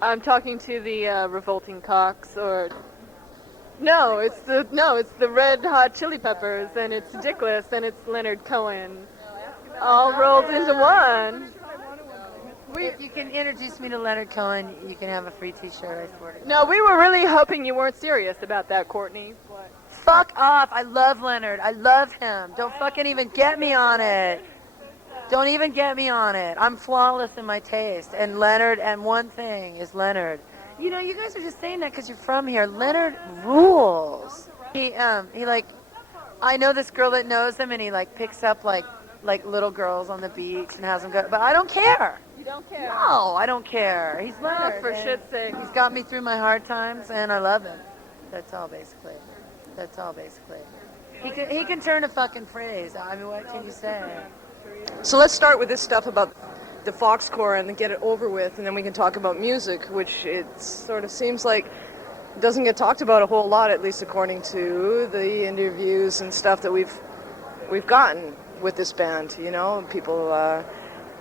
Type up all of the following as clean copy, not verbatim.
I'm talking to the Revolting Cocks, or it's the Red Hot Chili Peppers, and it's Dickless, and it's Leonard Cohen, all rolled into one. If you can introduce me to Leonard Cohen, you can have a free T-shirt. I swear to God. No, we were really hoping you weren't serious about that, Courtney. What? Fuck off! I love Leonard. I love him. Don't fucking even get me on it. Don't even get me on it. I'm flawless in my taste. And Leonard, and one thing is Leonard. You know, you guys are just saying that because you're from here. Leonard rules. He like, I know this girl that knows him, and he like picks up like little girls on the beach and has them go. But I don't care. You don't care? No, I don't care. He's Leonard. Oh, for shit's sake. He's got me through my hard times, and I love him. That's all basically. He can turn a fucking phrase. I mean, what can you say? So let's start with this stuff about the Foxcore and get it over with, and then we can talk about music, which it sort of seems like doesn't get talked about a whole lot, at least according to the interviews and stuff that we've gotten with this band. You know, people,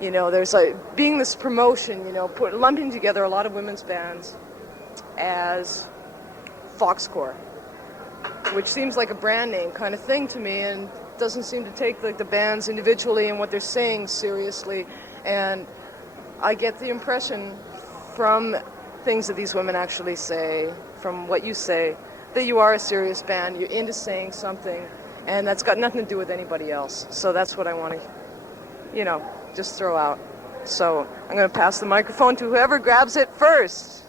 you know, there's like being this promotion, you know, lumping together a lot of women's bands as Foxcore, which seems like a brand name kind of thing to me, and doesn't seem to take like the bands individually and what they're saying seriously. And I get the impression from things that these women actually say, from what you say, that you are a serious band, you're into saying something, and that's got nothing to do with anybody else. So that's what I want to, you know, just throw out. So I'm going to pass the microphone to whoever grabs it first.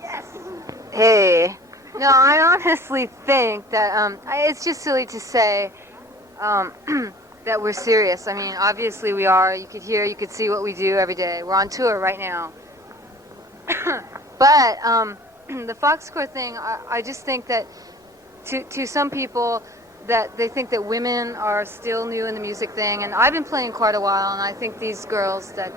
Yes. Hey. No, I honestly think that it's just silly to say that we're serious. I mean, obviously we are. You could see what we do every day. We're on tour right now. But the Foxcore thing, I just think that to some people that they think that women are still new in the music thing. And I've been playing quite a while, and I think these girls that,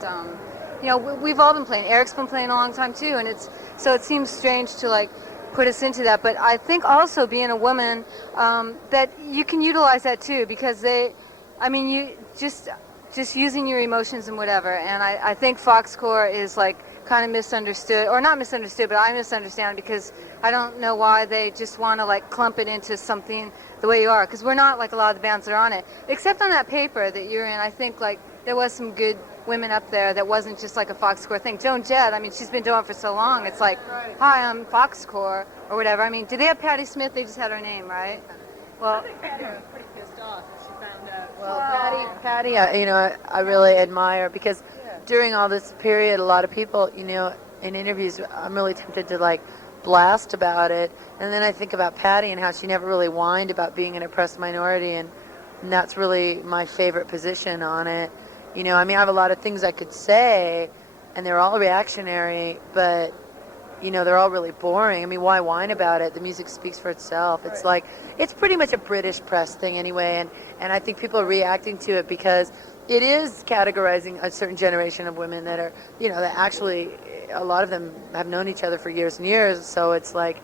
you know, we've all been playing. Eric's been playing a long time too, and so it seems strange to like put us into that, but I think also being a woman, that you can utilize that too, because you just using your emotions and whatever, and I think Foxcore is like kind of misunderstood, or not misunderstood, but I misunderstand because I don't know why they just want to like clump it into something the way you are, because we're not like a lot of the bands that are on it, except on that paper that you're in. I think like there was some good women up there that wasn't just like a Foxcore thing. Joan Jett, I mean, she's been doing it for so long. It's like, hi, I'm Foxcore, or whatever. I mean, did they have Patti Smith? They just had her name, right? Well, I think Patty was pretty pissed off when she found out. Well, Patty, you know, I really admire, because during all this period, a lot of people, you know, in interviews, I'm really tempted to like blast about it, and then I think about Patty and how she never really whined about being an oppressed minority, and that's really my favorite position on it. You know, I mean, I have a lot of things I could say, and they're all reactionary, but, you know, they're all really boring. I mean, why whine about it? The music speaks for itself. It's like, it's pretty much a British press thing anyway, and I think people are reacting to it because it is categorizing a certain generation of women that are, you know, that actually, a lot of them have known each other for years and years, so it's like,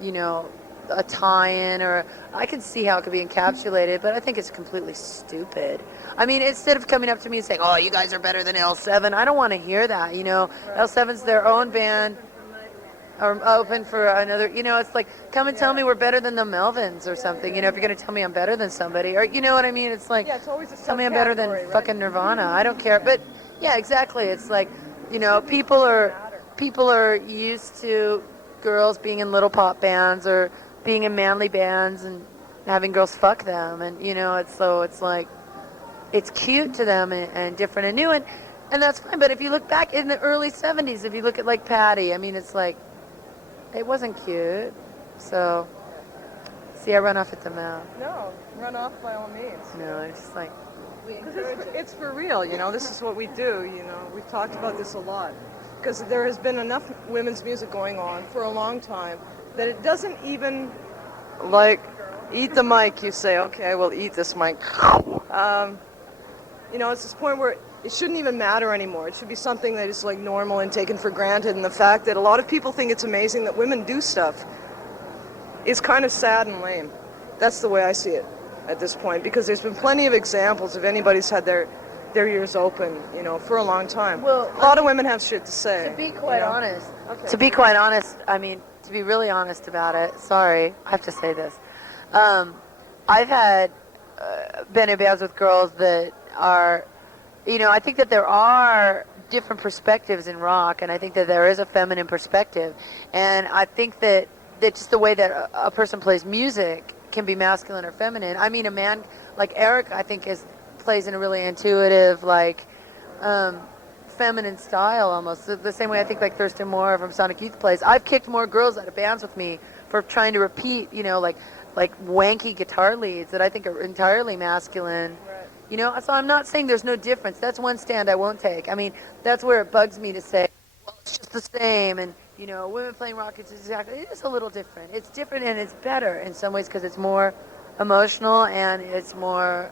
you know, a tie-in, or I can see how it could be encapsulated, but I think it's completely stupid. I mean, instead of coming up to me and saying, oh, you guys are better than L7, I don't want to hear that, you know. L7's their own band, or open for another, you know, it's like, come and tell me we're better than the Melvins or something, you know, if you're going to tell me I'm better than somebody, or, you know what I mean, it's like, it's always a tell me I'm better than fucking Nirvana, I don't care, but, yeah, exactly, it's like, you know, people are used to girls being in little pop bands, or being in manly bands, and having girls fuck them, and, you know, it's like, it's cute to them, and different and new, and that's fine, but if you look back in the early 70s, if you look at, like, Patty, I mean, it's like, it wasn't cute, so, see, I run off at the mouth. No, run off by all means. No, it's just like, It's for real, you know, this is what we do, you know, we've talked about this a lot, because there has been enough women's music going on for a long time that it doesn't even, like, eat the mic, you say, okay, we'll eat this mic. You know, it's this point where it shouldn't even matter anymore. It should be something that is, like, normal and taken for granted, and the fact that a lot of people think it's amazing that women do stuff is kind of sad and lame. That's the way I see it at this point, because there's been plenty of examples of anybody's had their their ears open, for a long time. Well, a lot of women have shit to say. To be quite honest, Okay. to be quite honest, I mean, to be really honest about it, sorry, I have to say this. I've had been in bands with girls that are, I think that there are different perspectives in rock, and I think that there is a feminine perspective, and I think that just the way that a person plays music can be masculine or feminine. I mean, a man like Eric, I think, plays in a really intuitive, feminine style almost. The same way I think like Thurston Moore from Sonic Youth plays. I've kicked more girls out of bands with me for trying to repeat, like wanky guitar leads that I think are entirely masculine. Right. So I'm not saying there's no difference. That's one stand I won't take. I mean, that's where it bugs me to say, well, it's just the same, and women playing rock, it is a little different. It's different and it's better in some ways because it's more emotional and it's more,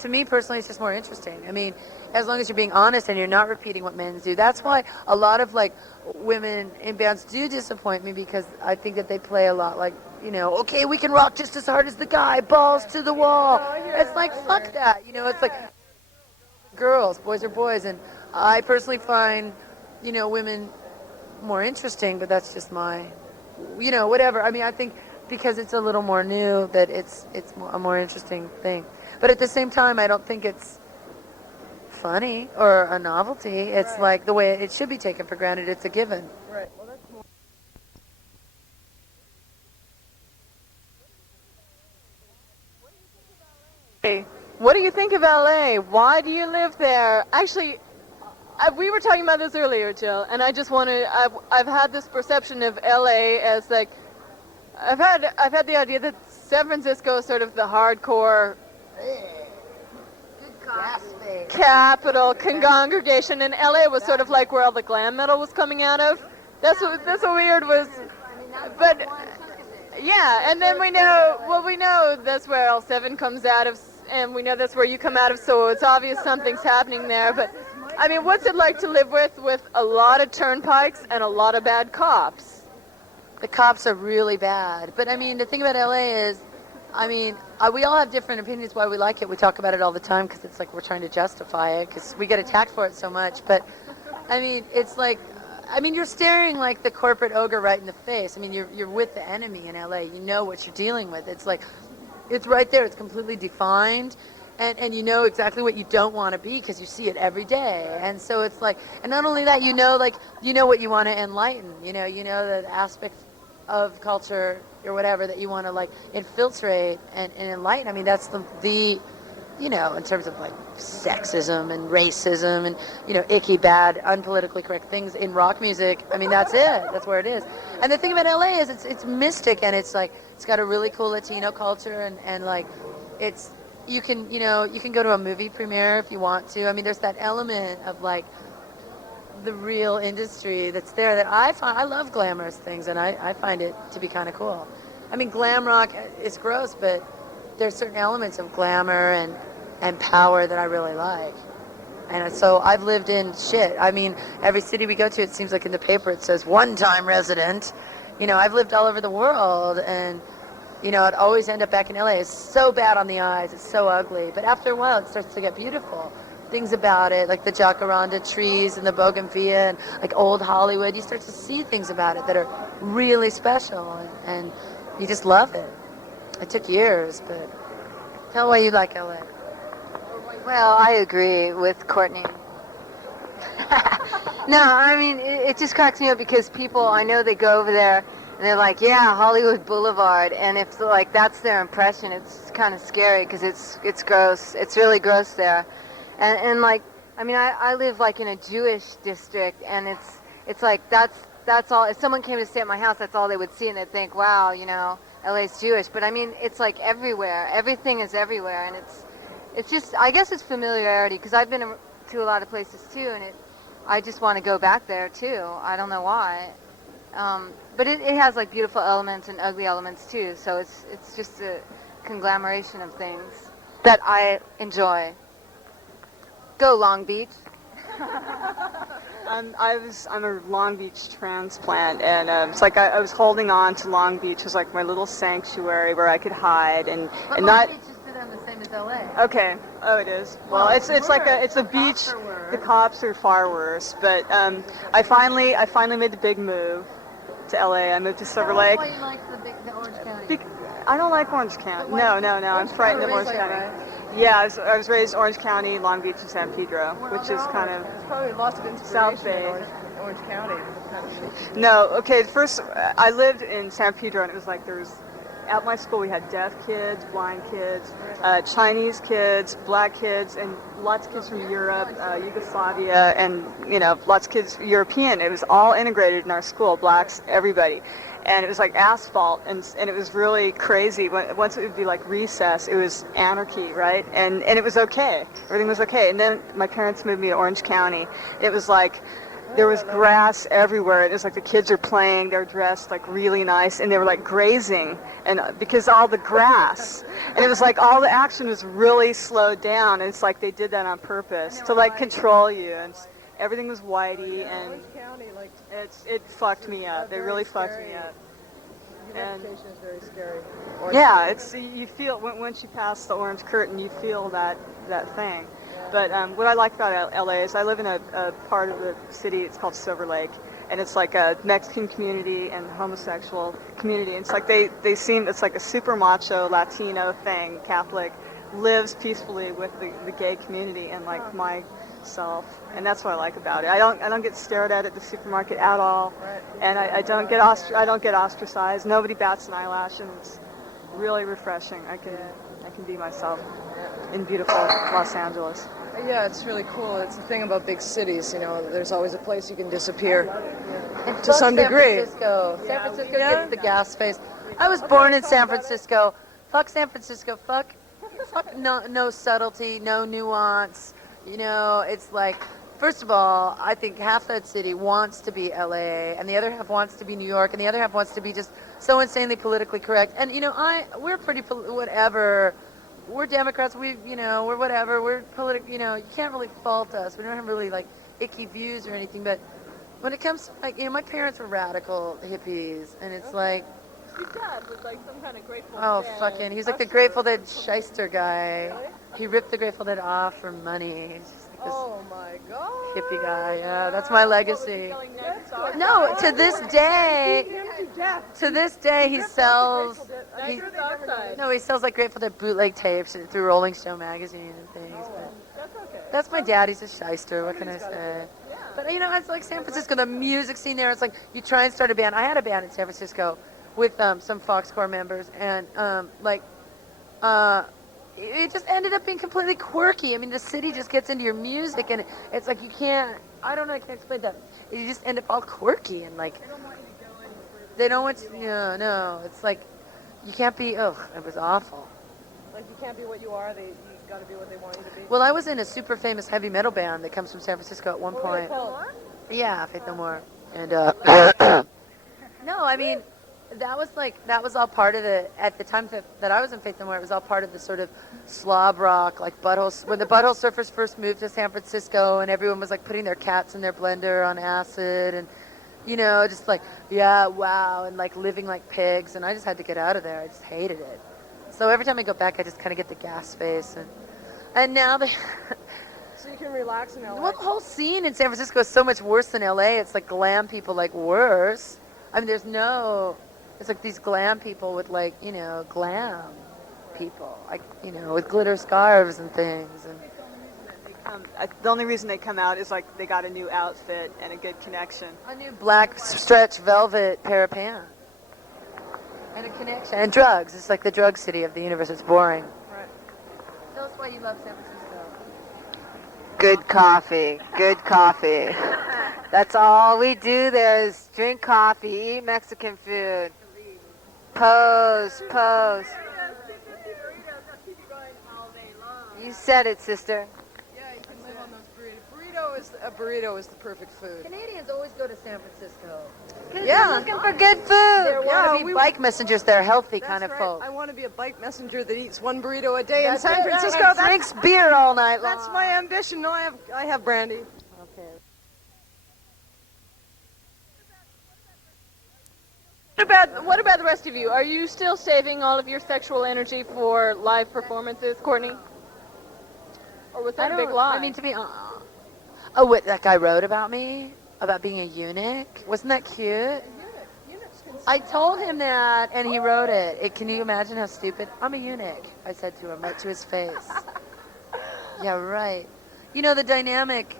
to me personally, it's just more interesting. I mean, as long as you're being honest and you're not repeating what men do. That's why a lot of women in bands do disappoint me, because I think that they play a lot okay, we can rock just as hard as the guy, balls to the wall. It's like, fuck that. It's like girls, boys are boys. And I personally find, women more interesting, but that's just my, whatever. I mean, I think because it's a little more new that it's a more interesting thing. But at the same time, I don't think it's funny or a novelty. It's like the way it should be taken for granted. It's a given. Right. Well, that's more. Hey, what do you think of LA? Why do you live there? Actually, we were talking about this earlier, Jill, and I just wanted. I've had this perception of LA as like, I've had the idea that San Francisco is sort of the hardcore capital congregation, and LA was sort of like where all the glam metal was coming out of. That's what weird was. But yeah, and then we know that's where L7 comes out of, and we know that's where you come out of. So it's obvious something's happening there. But I mean, what's it like to live with a lot of turnpikes and a lot of bad cops? The cops are really bad. But I mean, the thing about LA is, I mean, we all have different opinions why we like it. We talk about it all the time because it's like we're trying to justify it because we get attacked for it so much. But I mean, it's like, you're staring like the corporate ogre right in the face. I mean, you're with the enemy in LA. You know what you're dealing with. It's like, it's right there. It's completely defined. And you know exactly what you don't want to be because you see it every day. And so it's like, and not only that, you know what you want to enlighten. You know the aspect of culture or whatever that you want to like infiltrate and enlighten. I mean, that's the in terms of like sexism and racism and icky, bad, unpolitically correct things in rock music. I mean, that's it. That's where it is. And the thing about LA is it's mystic, and it's like it's got a really cool Latino culture, and like it's you can go to a movie premiere if you want to. I mean, there's that element of like the real industry that's there that I love glamorous things, and I find it to be kind of cool. I mean, glam rock is gross, but there's certain elements of glamour and power that I really like. And so I've lived in shit. I mean, every city we go to, it seems like in the paper it says one-time resident. I've lived all over the world, and I'd always end up back in LA. It's so bad on the eyes. It's so ugly. But after a while, it starts to get beautiful. Things about it, like the jacaranda trees and the bougainvillea and like old Hollywood, you start to see things about it that are really special, and you just love it. It took years, but tell why you like LA. Well, I agree with Courtney. No, I mean, it just cracks me up because people, I know they go over there and they're like, yeah, Hollywood Boulevard, and if like that's their impression, it's kind of scary because it's gross. It's really gross there. And like, I mean, I live like in a Jewish district, and it's like that's all. If someone came to stay at my house, that's all they would see, and they'd think, wow, LA's Jewish. But I mean, it's like everywhere. Everything is everywhere, and it's just, I guess it's familiarity, because I've been to a lot of places too, and I just want to go back there too. I don't know why. But it has like beautiful elements and ugly elements too. So it's just a conglomeration of things that I enjoy. Go Long Beach. I'm a Long Beach transplant, and it's like I was holding on to Long Beach as like my little sanctuary where I could hide and not. Long Beach is on the same is LA. Okay. Oh, it is. Well, it's like a beach. The cops are far worse. But I finally made the big move to LA. I moved to Silver Lake. Why you like the Orange County? I don't like Orange County. No. I'm frightened of Orange County. Right? Yeah, I was raised Orange County, Long Beach, and San Pedro, which is kind of There's probably lots of inspiration South Bay. in Orange County. No, okay, first, I lived in San Pedro, and it was like at my school we had deaf kids, blind kids, Chinese kids, black kids, and lots of kids from Europe, Yugoslavia, and, lots of kids European. It was all integrated in our school, blacks, everybody. And it was like asphalt, and it was really crazy. Once it would be like recess, it was anarchy, right? And it was okay. Everything was okay. And then my parents moved me to Orange County. It was like there was grass everywhere. It was like the kids are playing. They're dressed like really nice, and they were like grazing, and because all the grass, and it was like all the action was really slowed down. And it's like they did that on purpose to like control you, and everything was whitey, and Orange County, like, it fucked me up. It really fucked me up. your reputation is very scary. Yeah, you feel once you pass the orange curtain, you feel that thing. But what I like about LA is I live in a part of the city. It's called Silver Lake, and it's like a Mexican community and homosexual community. It's like it's like a super macho Latino thing. Catholic lives peacefully with the gay community and like myself, and that's what I like about it. I don't get stared at the supermarket at all, and I don't get ostracized. Nobody bats an eyelash, and it's really refreshing. I can be myself in beautiful Los Angeles. Yeah, it's really cool. It's the thing about big cities, there's always a place you can disappear And to some degree. San Francisco gets the gas face. I was born in San Francisco. Fuck San Francisco. Fuck no subtlety, no nuance. It's like, first of all, I think half that city wants to be LA, and the other half wants to be New York, and the other half wants to be just so insanely politically correct. And we're pretty whatever. We're Democrats. We're whatever. We're political. You can't really fault us. We don't have really like icky views or anything. But when it comes to like, my parents were radical hippies, and it's like, Your dad was like some kind of Grateful oh Dead. fucking, he's like the Grateful Dead shyster guy. He ripped the Grateful Dead off for money. He's just like this Oh my God. hippie guy. Yeah, that's my legacy. Selling nice socks. No, to this day, he sells. He, Nice outside. no, he sells like Grateful Dead bootleg tapes through Rolling Stone magazine and things. But That's okay. that's my dad. He's a shyster. What can I say? But it's like San Francisco, the music scene there. It's like you try and start a band. I had a band in San Francisco with some Foxcore members, and it just ended up being completely quirky. I mean, the city just gets into your music, and it's like you can't. I don't know. I can't explain that. You just end up all quirky and like. They don't want you. No. It's like you can't be. Ugh, it was awful. Like you can't be what you are. You got to be what they want you to be. Well, I was in a super famous heavy metal band that comes from San Francisco at one point. Yeah, Faith No More. And no, I mean, that was all part of at the time that I was in Faith No More, it was all part of the sort of slob rock, like Butthole, when the Butthole Surfers first moved to San Francisco, and everyone was like putting their cats in their blender on acid, and just like, yeah, wow, and like living like pigs, and I just had to get out of there. I just hated it. So every time I go back, I just kind of get the gas face, and now they. So you can relax in LA. Well, the whole scene in San Francisco is so much worse than LA. It's like glam people, like worse. I mean, it's like these glam people with like, glam people, like, with glitter scarves and things. And The only reason they come out is like they got a new outfit and a good connection. a new black stretch velvet pair of pants. And a connection. And drugs. It's like the drug city of the universe. It's boring. Right. Tell us why you love San Francisco. Good coffee. Good coffee. That's all we do there is drink coffee, eat Mexican food. Pose. You said it, sister. Yeah, you can live on those burritos. A burrito is the perfect food. Canadians always go to San Francisco. Yeah. They're looking for good food. They're Yeah, wannabe bike messengers. They're healthy That's kind of right. folk. I want to be a bike messenger that eats one burrito a day in That's San it. Francisco. And drinks beer all night long. That's my ambition. No, I have brandy. Okay. about the rest of you? Are you still saving all of your sexual energy for live performances, Courtney? Or was that a big lie? I mean, to be honest. Oh, what that guy wrote about me? About being a eunuch? Wasn't that cute? I told him that, and he wrote it. Can you imagine how stupid? I'm a eunuch, I said to him, right to his face. Yeah, right. You know, the dynamic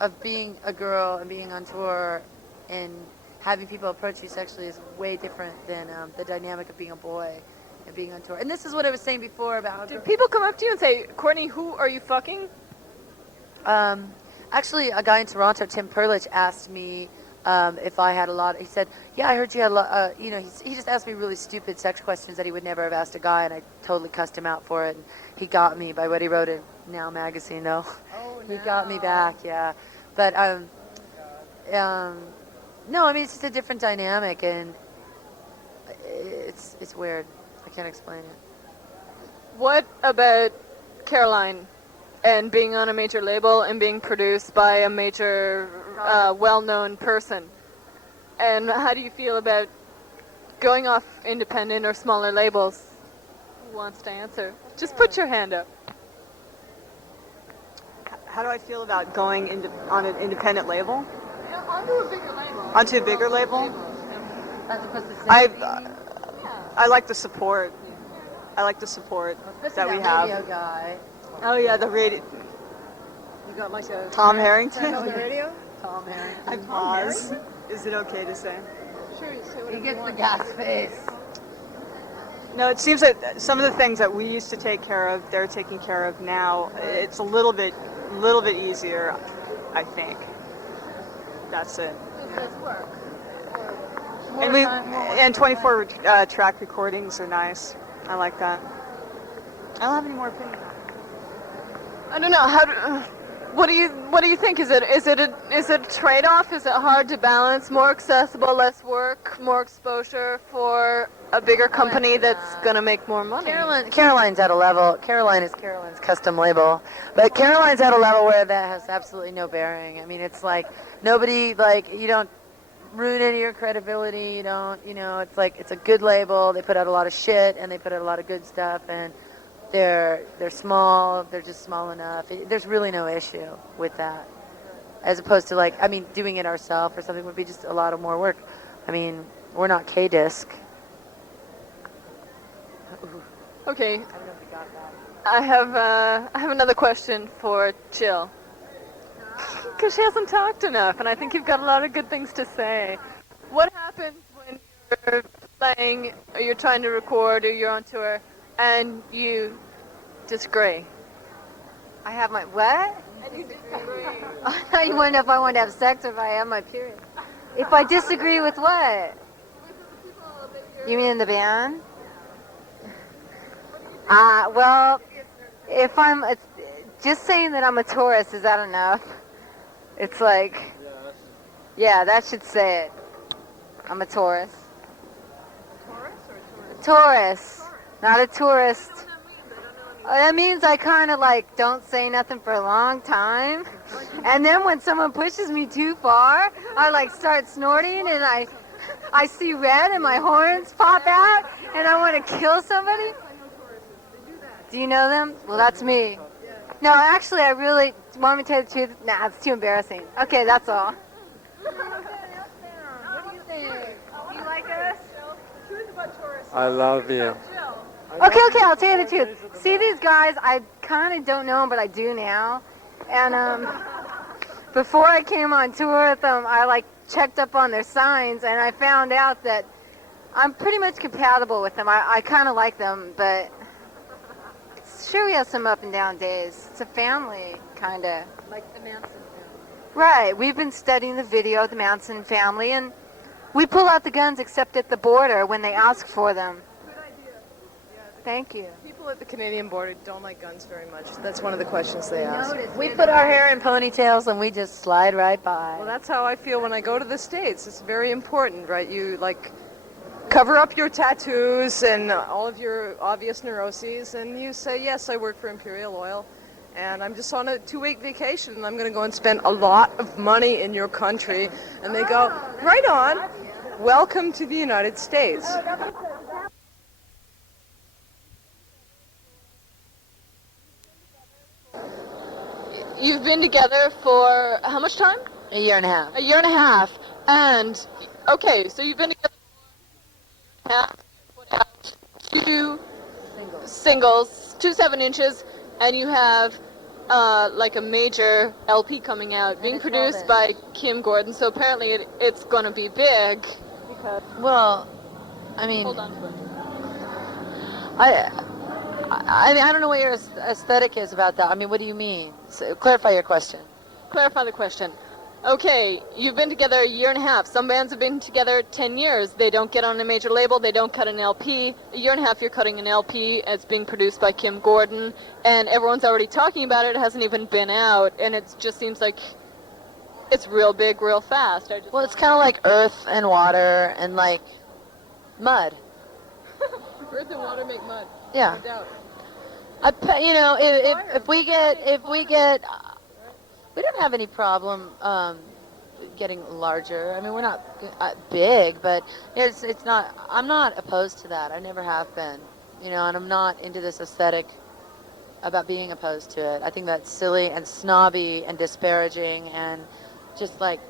of being a girl and being on tour and having people approach you sexually is way different than the dynamic of being a boy and being on tour. And this is what I was saying before about... Did people come up to you and say, Courtney, who are you fucking? Actually, a guy in Toronto, Tim Perlich, asked me if I had a lot. He said, "Yeah, I heard you had a lot." You know, he just asked me really stupid sex questions that he would never have asked a guy, and I totally cussed him out for it. And he got me by what he wrote in Now magazine, though. Oh, no. He got me back, yeah. But no, I mean it's just a different dynamic, and it's weird. I can't explain it. What about Caroline? And being on a major label and being produced by a major, well-known person. And how do you feel about going off independent or smaller labels? Who wants to answer? Just put your hand up. How do I feel about going on an independent label? Yeah, onto a bigger label. Onto a bigger label? As opposed to I like the support. I like the support that we have. Radio guy. Oh yeah, the radio. You got like a Tom Harrington. on the radio? Tom Harrington. I pause. Is it okay to say? Sure, you say He gets the gas face. No, it seems that some of the things that we used to take care of, they're taking care of now. It's a little bit easier, I think. That's it. And 24 track recordings are nice. I like that. I don't have any more opinion. I don't know. What do you think? Is it a trade-off? Is it hard to balance? More accessible, less work, more exposure for a bigger company that's gonna make more money. Caroline's at a level. Caroline is Caroline's custom label, but Caroline's at a level where that has absolutely no bearing. I mean, it's like nobody you don't ruin any of your credibility. You don't. You know, it's like it's a good label. They put out a lot of shit and they put out a lot of good stuff and. They're small. They're just small enough. There's really no issue with that, as opposed to doing it ourselves or something would be just a lot of more work. I mean, we're not K-Disc. Okay. I don't know if you got that. I have another question for Jill, because she hasn't talked enough, and I think you've got a lot of good things to say. What happens when you're playing, or you're trying to record, or you're on tour? And you disagree. I have my what? You want to know if I want to have sex or if I have my period? If I disagree with what? You mean in the band? Well, if it's just saying that I'm a tourist, is that enough? It's like, yeah, that should say it. I'm a tourist. Tourist or tourist? Tourist. Not a tourist. That means I kind of don't say nothing for a long time. And then when someone pushes me too far, I start snorting and I see red and my horns pop out and I want to kill somebody. Do you know them? Well, that's me. No, actually, I really want me to tell you the truth. Nah, it's too embarrassing. Okay, that's all. What do you think? Do you like us? I love you. Okay, I'll tell you the truth. See these guys, I kind of don't know them, but I do now. And before I came on tour with them, I checked up on their signs, and I found out that I'm pretty much compatible with them. I kind of like them, but sure we have some up and down days. It's a family, kind of. Like the Manson family. Right. We've been studying the video of the Manson family, and we pull out the guns except at the border when they ask for them. Thank you. People at the Canadian border don't like guns very much. That's one of the questions they ask. We put our hair in ponytails and we just slide right by. Well, that's how I feel when I go to the States. It's very important, right? You cover up your tattoos and all of your obvious neuroses, and you say, yes, I work for Imperial Oil, and I'm just on a 2-week vacation, and I'm going to go and spend a lot of money in your country. And they go, right on. welcome to the United States. You've been together for how much time? A year and a half. A year and a half. And, okay, so you've been together for a year and a half, put out two singles, 2 7-inches, and you have like a major LP coming out, being produced by Kim Gordon, so apparently it's going to be big. Because Well, I mean, hold on to it. I mean, I don't know what your aesthetic is about that. I mean, what do you mean? So, clarify your question. Clarify the question. Okay, you've been together a year and a half. Some bands have been together 10 years. They don't get on a major label. They don't cut an LP. A year and a half, you're cutting an LP. It's being produced by Kim Gordon, and everyone's already talking about it. It hasn't even been out, and it just seems like it's real big, real fast. Well, it's kind of like earth and water and like mud. Earth and water make mud. Yeah. No doubt. You know, if we get, we don't have any problem getting larger. I mean, we're not big, but it's not. I'm not opposed to that. I never have been. You know, and I'm not into this aesthetic about being opposed to it. I think that's silly and snobby and disparaging and just like,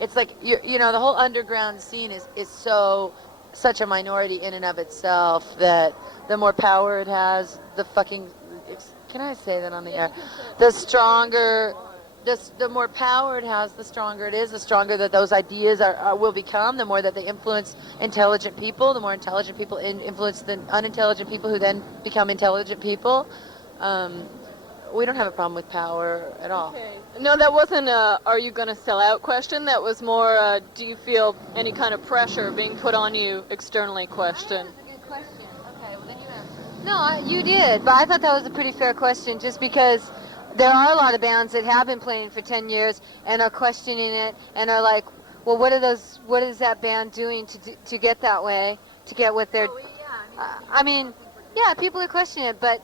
it's like you know, the whole underground scene is such a minority in and of itself that the more power it has, the fucking, can I say that on the air? The stronger, the more power it has, the stronger it is, the stronger that those ideas will become, the more that they influence intelligent people, the more intelligent people influence the unintelligent people who then become intelligent people. We don't have a problem with power at all. Okay. No, that wasn't a "Are you going to sell out?" question. That was more "Do you feel any kind of pressure being put on you externally?" question. That's a good question. Okay, well then you answer. No, you did, but I thought that was a pretty fair question, just because there are a lot of bands that have been playing for 10 years and are questioning it and are like, well, what is that band doing to get that way, to get what they're... I mean, yeah, people are questioning it, but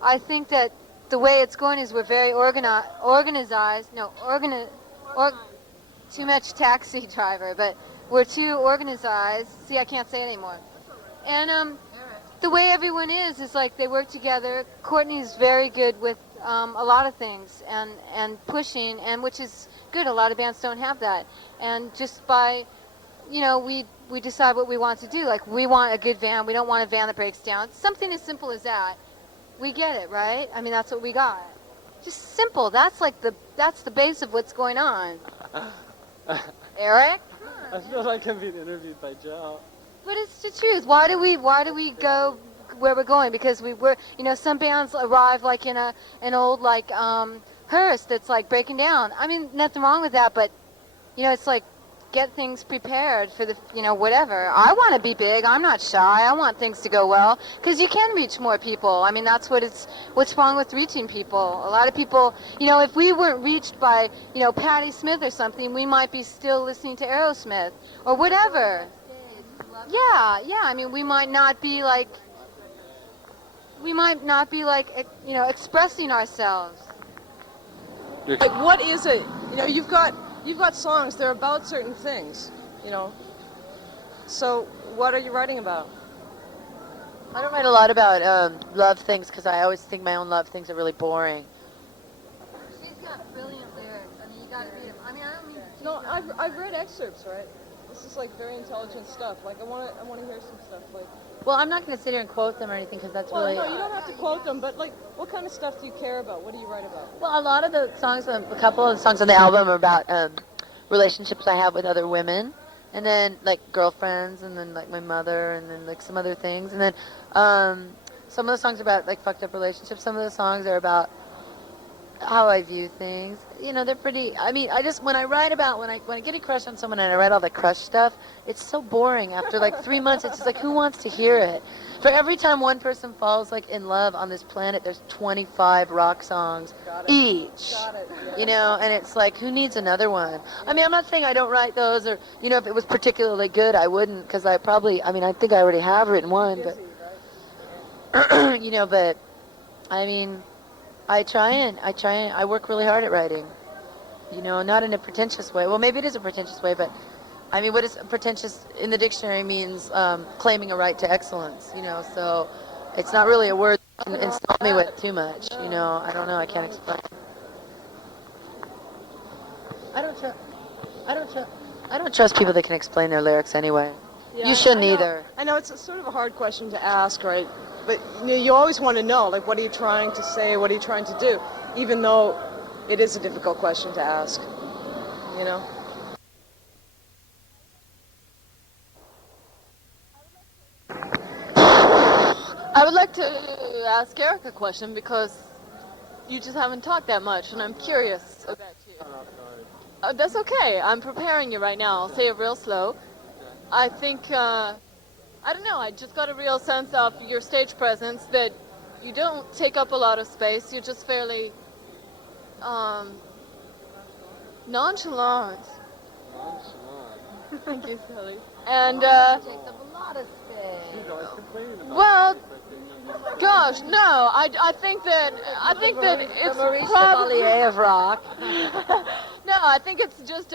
I think that the way it's going is we're very too much taxi driver, but we're too organized. See, I can't say it anymore. And the way everyone is like they work together. Courtney's very good with a lot of things and pushing, and which is good. A lot of bands don't have that. And just by, you know, we decide what we want to do. Like, we want a good van. We don't want a van that breaks down. Something as simple as that. We get it, right? I mean, that's what we got. Just simple. That's like that's the base of what's going on. Eric? I feel like I'm being interviewed by Jill. But it's the truth. Why do we go where we're going? Because we're, you know, some bands arrive like in an old like hearse that's like breaking down. I mean, nothing wrong with that, but you know, it's like, get things prepared for the, you know, whatever. I want to be big. I'm not shy. I want things to go well, because you can reach more people. I mean, that's what's wrong with reaching people. A lot of people, you know, if we weren't reached by, you know, Patti Smith or something, we might be still listening to Aerosmith or whatever. Yeah. I mean, we might not be like, you know, expressing ourselves. Like, what is it? You know, you've got songs, they're about certain things, you know. So what are you writing about? I don't write a lot about love things because I always think my own love things are really boring. She's got brilliant lyrics. I mean, you gotta read them. I mean, I don't mean... No, I've read excerpts, right? This is like very intelligent stuff. Like, I want to hear some stuff. Like, well, I'm not going to sit here and quote them or anything because that's really... Well, no, you don't have to quote them, but like, what kind of stuff do you care about? What do you write about? Well, a lot of the songs, a couple of the songs on the album are about relationships I have with other women, and then like girlfriends, and then like my mother, and then like some other things, and then some of the songs are about like fucked up relationships. Some of the songs are about how I view things. You know, they're pretty. I mean, when I write about when I get a crush on someone and I write all the crush stuff, it's so boring. After like 3 months, it's just like, who wants to hear it? For every time one person falls like in love on this planet, there's 25 rock songs each. You know, and it's like, who needs another one? I mean, I'm not saying I don't write those, or you know, if it was particularly good, I wouldn't, because I think I already have written one, but you know, but I mean, I work really hard at writing. You know, not in a pretentious way. Well, maybe it is a pretentious way, but I mean, what is pretentious in the dictionary means claiming a right to excellence, so it's not really a word that you can insult me with too much, I don't know, I can't explain. I don't trust people that can explain their lyrics anyway. Yeah, You shouldn't I know. either. I know it's a sort of a hard question to ask, right? But you always want to know, like, what are you trying to say? What are you trying to do? Even though it is a difficult question to ask, I would like to ask Eric a question because you just haven't talked that much, and I'm curious about you. That's okay. I'm preparing you right now. I'll say it real slow. I think, I don't know, I just got a real sense of your stage presence that you don't take up a lot of space. You're just fairly nonchalant. Thank you, Sally. And, well, gosh, no, I think that it's probably of rock. no, I think it's just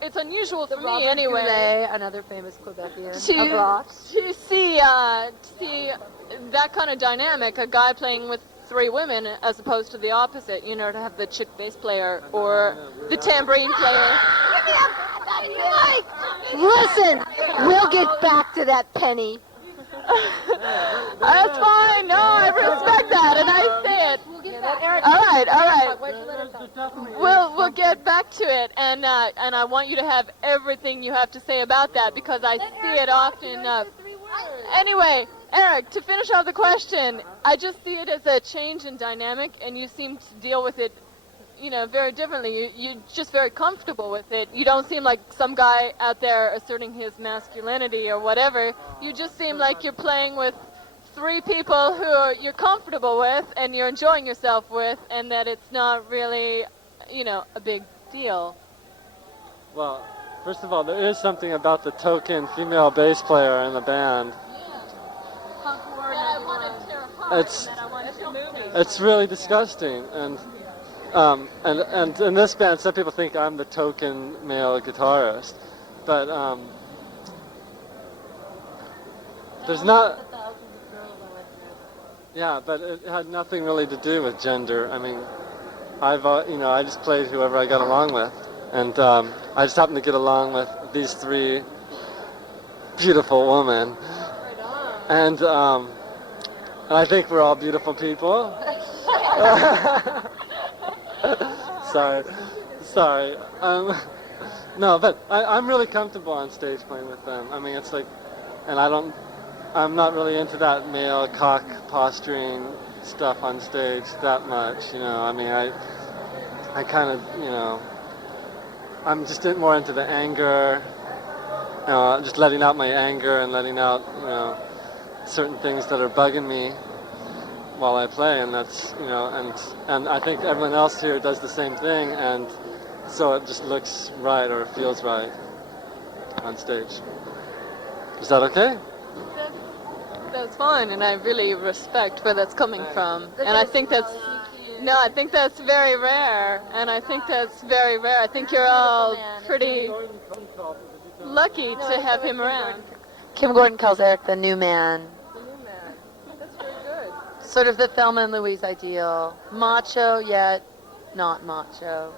it's unusual for me anyway. Goulet, another famous Quebecian To of rock. see that kind of dynamic, a guy playing with 3 women as opposed to the opposite, to have the chick bass player or the tambourine player. Listen, we'll get back to that, Penny. That's fine. No, I respect that, and I say it. All right. We'll get back to it, and I want you to have everything you have to say about that because I see it often enough. Anyway, Eric, to finish off the question, I just see it as a change in dynamic, and you seem to deal with it, very differently. You're just very comfortable with it. You don't seem like some guy out there asserting his masculinity or whatever. You just seem like you're playing with 3 people who you're comfortable with and you're enjoying yourself with, and that it's not really, a big deal. Well, first of all, there is something about the token female bass player in the band. It's really disgusting, and in this band, some people think I'm the token male guitarist, but there's not. Yeah, but it had nothing really to do with gender. I mean, I just played whoever I got along with, and I just happened to get along with these 3 beautiful women, and I think we're all beautiful people. Sorry. No, but I'm really comfortable on stage playing with them. I mean, it's like, and I'm not really into that male cock posturing stuff on stage that much, I mean, I kind of, I'm just more into the anger, just letting out my anger and letting out, certain things that are bugging me while I play, and that's, and I think everyone else here does the same thing, and so it just looks right or feels right on stage. Is that okay? That's fine, and I really respect where that's coming from. And I think that's very rare, and I think that's very rare. I think you're all pretty lucky to have him around. Kim Gordon calls Eric the new man. That's very good. Sort of the Thelma and Louise ideal. Macho, yet not macho.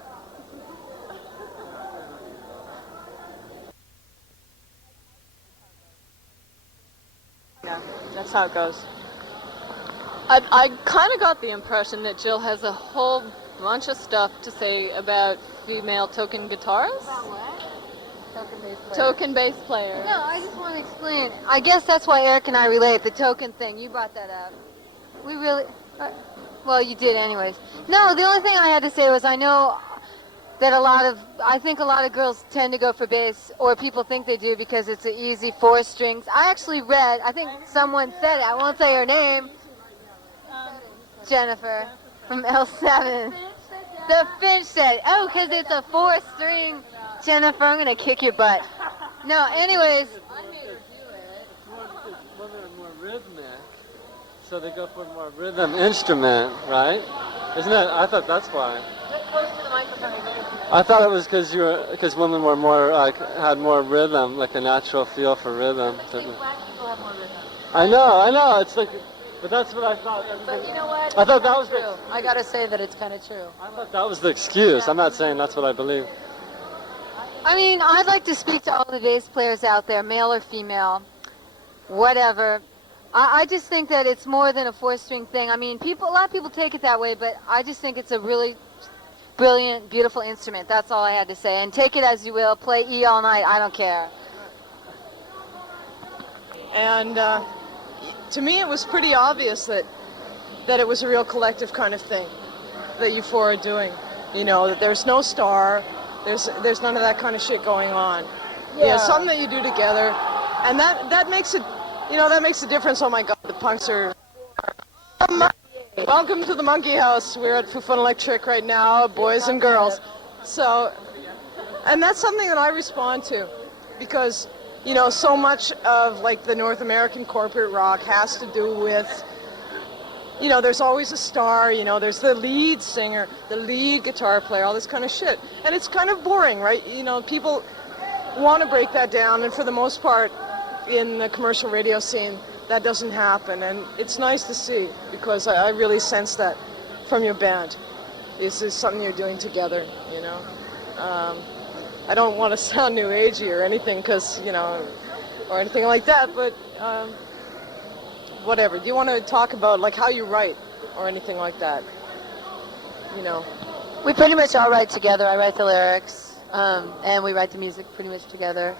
Yeah, that's how it goes. I kind of got the impression that Jill has a whole bunch of stuff to say about female token guitarists. About what? Token bass player. No, I just want to explain. I guess that's why Eric and I relate, the token thing. You brought that up. We really... well, you did anyways. No, the only thing I had to say was I know that I think a lot of girls tend to go for bass, or people think they do because it's an easy 4 strings. I actually read, I think someone said it, I won't say her name, Jennifer from L7. The Finch said, oh, because it's a 4-string. Jennifer, I'm going to kick your butt. No, anyways. Women are more rhythmic, so they go for a more rhythm instrument, right? Isn't it? I thought that's why. I thought it was because women were more had more rhythm, like a natural feel for rhythm. I think black people have more rhythm. I know. It's like, but that's what I thought. But you know what? I thought that was true. I gotta say that it's kind of true. I thought that was the excuse. I'm not saying that's what I believe. I mean, I'd like to speak to all the bass players out there, male or female, whatever. I just think that it's more than a four-string thing. I mean, a lot of people take it that way, but I just think it's a really brilliant, beautiful instrument. That's all I had to say. And take it as you will. Play E all night. I don't care. And to me, it was pretty obvious that it was a real collective kind of thing that you four are doing. You know, that there's no star, there's none of that kind of shit going on. Yeah, something that you do together, and that makes it, you know, that makes a difference. Oh my God, the punks are. Welcome to the Monkey House. We're at Foufounes Électriques right now, boys and girls. So, and that's something that I respond to, because, you know, so much of like the North American corporate rock has to do with, you know, there's always a star, you know, there's the lead singer, the lead guitar player, all this kind of shit. And it's kind of boring, right? You know, people want to break that down, and for the most part, in the commercial radio scene, that doesn't happen. And it's nice to see, because I really sense that from your band. This is something you're doing together, you know. I don't want to sound new agey or anything, because, you know, or anything like that, but whatever. Do you want to talk about like how you write or anything like that? You know. We pretty much all write together. I write the lyrics, and we write the music pretty much together.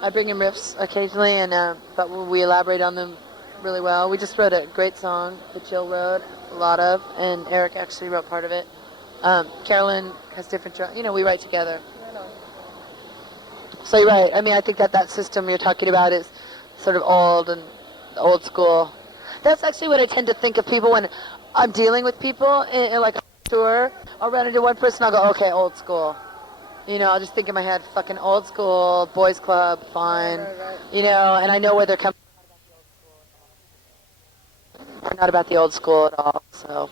I bring in riffs occasionally, and but we elaborate on them really well. We just wrote a great song that Jill wrote a lot of, and Eric actually wrote part of it. Carolyn has different drum. You know, we write together. So you're right. I mean, I think that system you're talking about is sort of old school. That's actually what I tend to think of people when I'm dealing with people in like a tour. I'll run into one person, I'll go, okay, old school. You know, I'll just think in my head, fucking old school, boys club, fine. Right. You know, and I know where they're coming from. They're not about the old school at all, so.